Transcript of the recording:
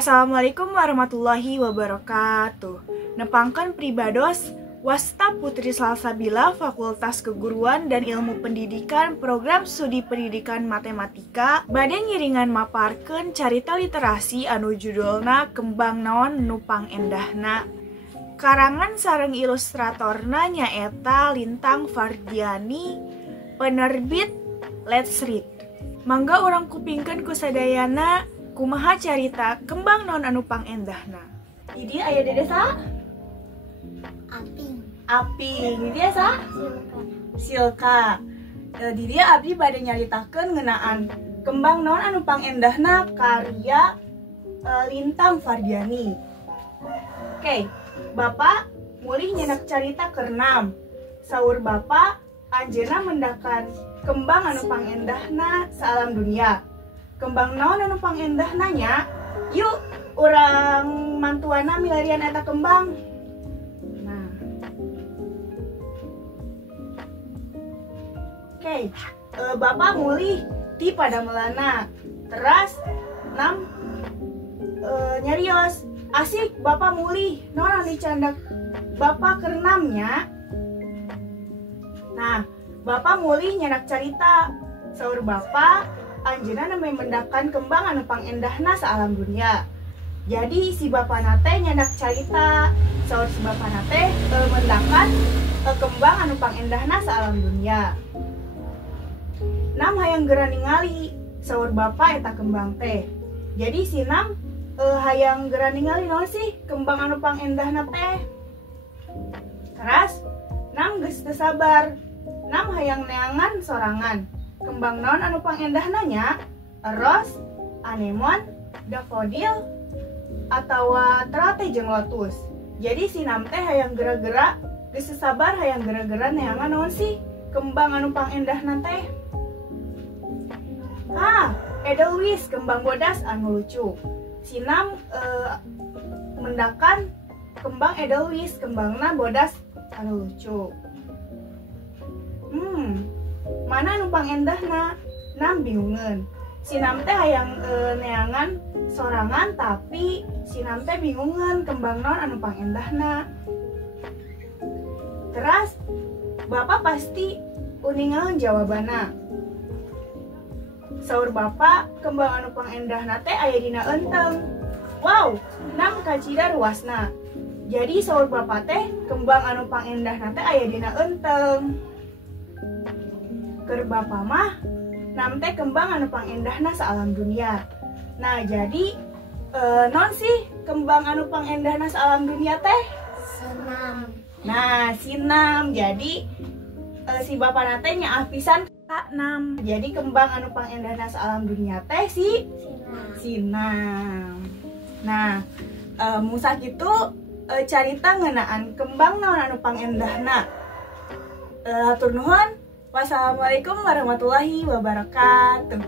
Assalamualaikum warahmatullahi wabarakatuh. Nepangkan pribados Wasta Putri Salsabila Fakultas Keguruan dan Ilmu Pendidikan Program Studi Pendidikan Matematika bade ngiringan maparkeun carita literasi anu judulna Kembang Naon Nupang Endahna. Karangan sareng ilustratorna nyaeta Lintang Fardiani, penerbit Let's Read. Mangga urang kupingkeun ku sadayana kumaha carita Kembang Naon anu pang endahna. Di dieu aya dede sa? Aping. Di dieu sa? Silka. Di dieu abdi bade nyaritakeun ngeunaan Kembang Naon anu pang endahna karya Lintang Fardiani. Oke, Bapak mulih nyenak carita ke-6. Saur Bapak, anjeunna mendakan kembang anu pang endahna saalam dunia. Kembang naon anu pang endahna nya? Yuk, urang mantuana milarian eta kembang. Nah. Oke, Bapak mulih ti Padamelana. Teras 6 nyarios. Asik Bapak mulih. Naon anu dicandak Bapak ke-6 nya? Nah, Bapak mulih nyenak carita. Saur Bapak, anjeunna neme mendakan kembang anu pang endahna saalam dunia. Jadi si bapana teh nyenak carita. Saur si bapana teh mendakan kembang anu pang endahna saalam dunia. 6 hayang geura ningali. Saur Bapak eta kembang teh. Jadi si 6 hayang geura ningali naon sih kembang anu pang endahna teh. Teras 6 geus teu sabar. 6 hayang neangan sorangan. Kembang naon anu pang endahna nya? Ros, anemon, daffodil, atawa terate jeung lotus. Jadi si 6 teh hayang geura-geura geus teu sabar hayang geura-geura neangan naon sih kembang anu pang endahna teh. Edelweiss, kembang bodas anu lucu. Si 6 mendakan kembang edelweiss, kembangna bodas anu lucu. Mana anu pang endahna? 6 bingungeun. Si 6 teh hayang neangan sorangan tapi si 6 teh bingungeun kembang naon anu pang endahna. Teras Bapak pasti uningeun jawabanna. Saur Bapak, kembang anu pang endahna teh aya dina enteng. Wow, 6 kacida ruasna. Jadi saur Bapak teh kembang anu pang endahna teh aya dina enteng. Keur Bapak mah 6 teh kembang anu pang endahna saalam dunia. Nah, jadi non sih kembang anu pang endahna saalam dunia teh? Sinam. Nah, sinam. Jadi si Bapak teh nyaah pisan K6. Jadi kembang anu pang endahna saalam dunia teh si sinam. Nah, musa kitu carita ngeunaan kembang naon anu pang endahna. Hatur nuhun. Wassalamualaikum warahmatullahi wabarakatuh.